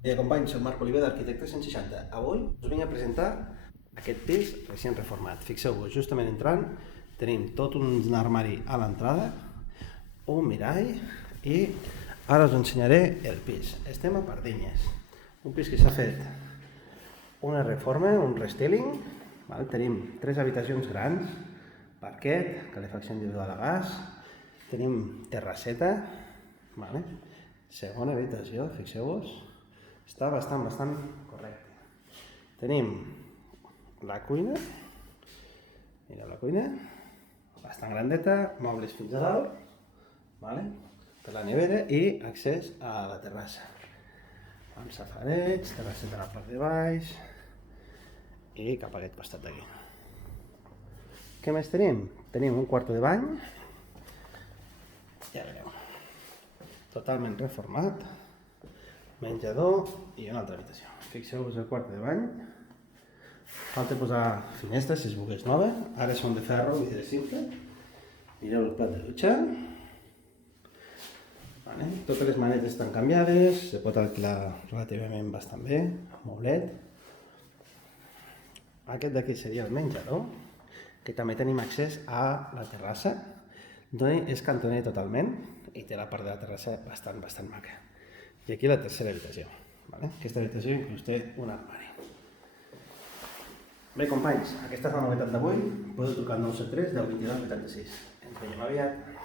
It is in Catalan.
Companys, soc Marc Oliver d'Arquitecte 160. Avui us vinc a presentar aquest pis recient reformat. Fixeu-vos, justament entrant tenim tot un armari a l'entrada, un mirall i ara us ensenyaré el pis. Estem a Pardinyes, un pis que s'ha fet una reforma, un restyling. Tenim 3 habitacions grans, parquet, calefacció individual a gas, tenim terrasseta, segona habitació, fixeu-vos. Està bastant correcte. Tenim la cuina, mireu la cuina, bastant grandeta, mobles fins a dalt, per la nevera i accés a la terrassa. Amb safareig, terrasseta a la part de baix i cap a aquest costat d'aquí. Què més tenim? Tenim un quarto de bany, ja veureu, totalment reformat, menjador i una altra habitació. Fixeu-vos el quart de bany. Falta posar finestres si es volgués nova. Ara són de ferro, vidre simple. Mireu el plat de dutxa. Totes les manetes estan canviades. Se pot alquilar relativament bastant bé. Moblet. Aquest d'aquí seria el menjador, que també tenim accés a la terrassa. És cantoner totalment i té la part de la terrassa bastant maca. I aquí la tercera habitació. Aquesta habitació inclús té un armari. Bé, companys, aquesta és la novetat d'avui. Podeu trucar al 973 10 22 86. Ens veiem aviat.